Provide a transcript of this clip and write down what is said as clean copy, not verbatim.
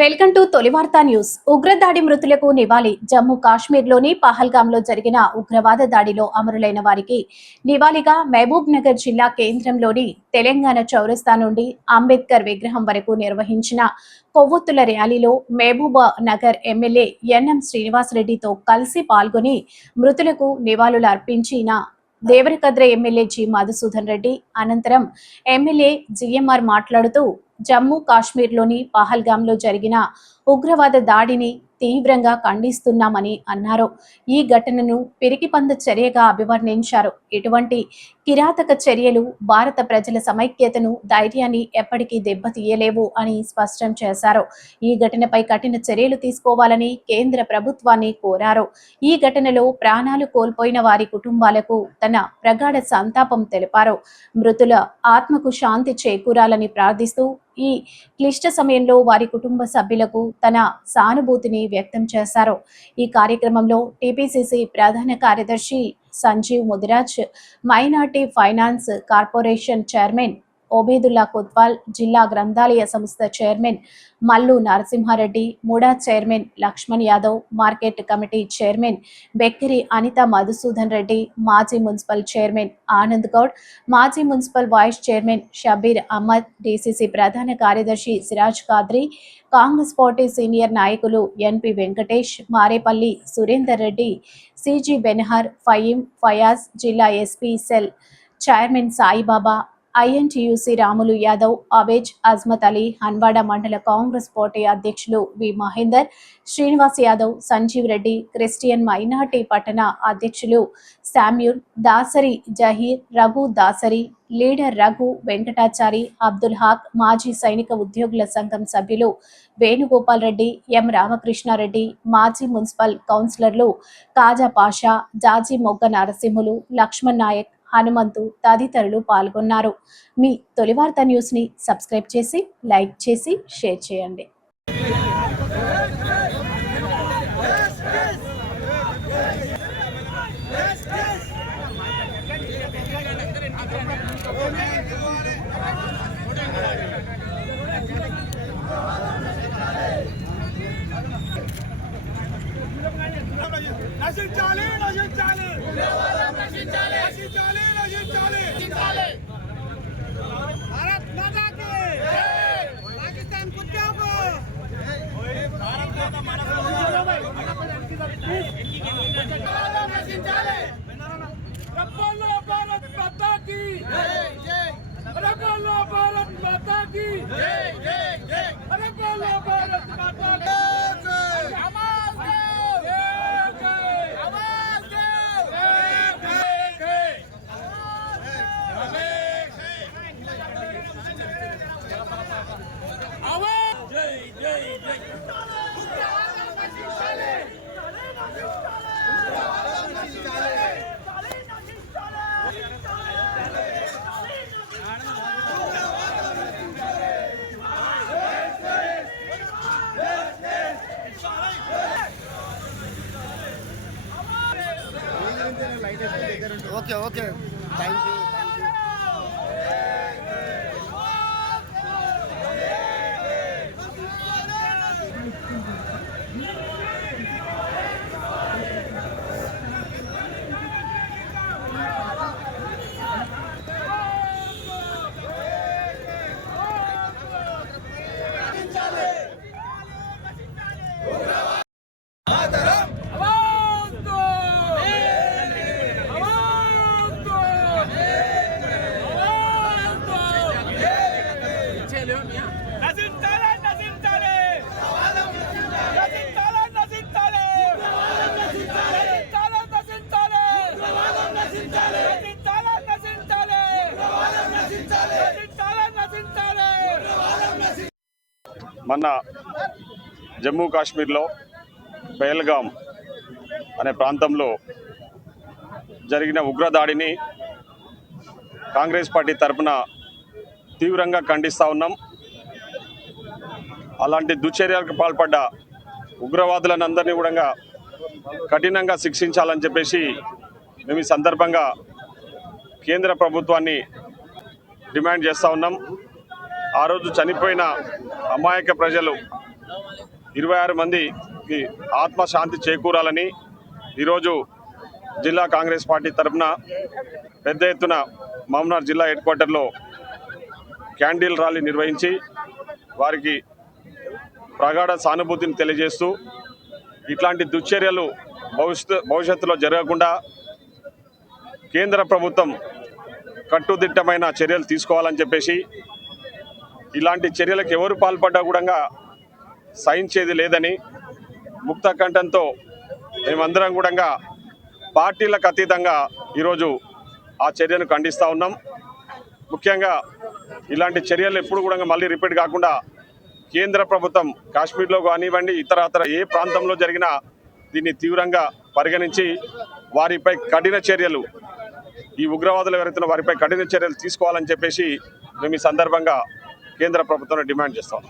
Welcome to తొలి వార్తా news. ఉగ్రదాడి మృతులకు నివాళి. జమ్మూ కాశ్మీర్లోని పహల్గాంలో జరిగిన ఉగ్రవాద దాడిలో అమరులైన వారికి నివాళిగా మహబూబ్ నగర్ జిల్లా కేంద్రంలోని తెలంగాణ చౌరస్తా నుండి అంబేద్కర్ విగ్రహం వరకు నిర్వహించిన కొవ్వొత్తుల ర్యాలీలో మహబూబ్ నగర్ ఎమ్మెల్యే ఎన్ఎం శ్రీనివాసరెడ్డితో కలిసి పాల్గొని మృతులకు నివాళులు అర్పించిన దేవరకద్ర ఎమ్మెల్యే జి మధుసూదన్ రెడ్డి అనంతరం ఎమ్మెల్యే జిఎంఆర్ మాట్లాడుతూ జమ్మూ కాశ్మీర్లోని పహల్గాంలో జరిగిన ఉగ్రవాద దాడిని తీవ్రంగా ఖండిస్తున్నామని అన్నారు. ఈ ఘటనను పిరికిపంద చర్యగా అభివర్ణించారు. ఇటువంటి కిరాతక చర్యలు భారత ప్రజల సమైక్యతను, ధైర్యాన్ని ఎప్పటికీ దెబ్బతీయలేవు అని స్పష్టం చేశారు. ఈ ఘటనపై కఠిన చర్యలు తీసుకోవాలని కేంద్ర ప్రభుత్వాన్ని కోరారు. ఈ ఘటనలో ప్రాణాలు కోల్పోయిన వారి కుటుంబాలకు తన ప్రగాఢ సంతాపం తెలిపారు. మృతుల ఆత్మకు శాంతి చేకూరాలని ప్రార్థిస్తూ ఈ క్లిష్ట సమయంలో వారి కుటుంబ సభ్యులకు తన సానుభూతిని వ్యక్తం చేశారు. ఈ కార్యక్రమంలో టీపీసీసీ ప్రధాన కార్యదర్శి Sanjeev Mudiraj, minority finance corporation chairman Obedulla Kotwal, జిల్లా గ్రంథాలయ సంస్థ chairman Mallu Narasimhareddy, MUDA chairman Laxman Yadav, market committee chairman Bekkiri Anitha Madhusudan Reddy, మాజీ మున్సిపల్ చైర్మన్ ఆనంద్ గౌడ్, మాజీ municipal vice chairman Shabbir Ahmed, DCC ప్రధాన కార్యదర్శి సిరాజ్ ఖాద్రీ, కాంగ్రెస్ పార్టీ సీనియర్ నాయకులు ఎన్పి వెంకటేష్, మారేపల్లి సురేందర్ రెడ్డి, సిజీ బెనహర్, ఫయీం ఫయాజ్, జిల్లా SP cell chairman Saibaba, INTUC Ramulu Yadav, Avez Azmat Ali, Hanwada మండల కాంగ్రెస్ పార్టీ అధ్యక్షులు V Mahender, Srinivas Yadav, Sanjeev Reddy, Christian minority పట్టణ అధ్యక్షులు శామ్యూల్, దాసరి జహీర్, రఘు దాసరి, లీడర్ రఘు వెంకటాచారి, అబ్దుల్ హాక్, మాజీ సైనిక ఉద్యోగుల సంఘం సభ్యులు వేణుగోపాల్ రెడ్డి, ఎం రామకృష్ణారెడ్డి, మాజీ మున్సిపల్ కౌన్సిలర్లు కాజా పాషా, జాజీ మొగ్గ నరసింహులు, లక్ష్మణ్ నాయక్, హనుమంతు తదితరులు పాల్గొన్నారు. మీ తొలి వార్తా న్యూస్ ని సబ్స్క్రైబ్ చేసి, లైక్ చేసి, షేర్ చేయండి. నశించాలి నశించాలి నశించాలి నశించాలి నశించాలి భారత్ మాతా కి జై పాకిస్తాన్ కుత్తాకు భారత్ మాతా నశించాలి రబ్బల్లో భారత్ మాతా కి జై జై రబ్బల్లో భారత్ మాతా కి జై జై జై రబ్బల్లో భారత్ మాతా కి ఓకే ఓకే థ్యాంక్ యూ. మొన్న జమ్మూ కాశ్మీర్లో పహల్గాం అనే ప్రాంతంలో జరిగిన ఉగ్రదాడిని కాంగ్రెస్ పార్టీ తరఫున తీవ్రంగా ఖండిస్తూ ఉన్నాం. అలాంటి దుశ్చర్యలకు పాల్పడ్డ ఉగ్రవాదులందరినీ కూడా కఠినంగా శిక్షించాలని చెప్పేసి మేము ఈ సందర్భంగా కేంద్ర ప్రభుత్వాన్ని డిమాండ్ చేస్తూ ఉన్నాం. ఆ రోజు చనిపోయిన అమాయక ప్రజలు 26 మందికి ఆత్మశాంతి చేకూరాలని ఈరోజు జిల్లా కాంగ్రెస్ పార్టీ తరఫున పెద్ద ఎత్తున మహబూబ్నగర్ జిల్లా హెడ్ క్వార్టర్లో క్యాండిల్ ర్యాలీ నిర్వహించి వారికి ప్రగాఢ సానుభూతిని తెలియజేస్తూ ఇట్లాంటి దుశ్చర్యలు భవిష్యత్తులో జరగకుండా కేంద్ర ప్రభుత్వం కట్టుదిట్టమైన చర్యలు తీసుకోవాలని చెప్పేసి, ఇలాంటి చర్యలకు ఎవరు పాల్పడ్డా కూడా సహించేది లేదని ముక్త కంఠంతో మేమందరం కూడా పార్టీలకు అతీతంగా ఈరోజు ఆ చర్యను ఖండిస్తూ ఉన్నాం. ముఖ్యంగా ఇలాంటి చర్యలు ఎప్పుడు కూడా మళ్ళీ రిపీట్ కాకుండా కేంద్ర ప్రభుత్వం కాశ్మీర్లో కానివ్వండి, ఇతర ఏ ప్రాంతంలో జరిగినా దీన్ని తీవ్రంగా పరిగణించి వారిపై కఠిన చర్యలు, ఈ ఉగ్రవాదులు ఎవరైతే వారిపై కఠిన చర్యలు తీసుకోవాలని చెప్పేసి మేము ఈ సందర్భంగా కేంద్ర ప్రభుత్వాన్ని డిమాండ్ చేస్తాం.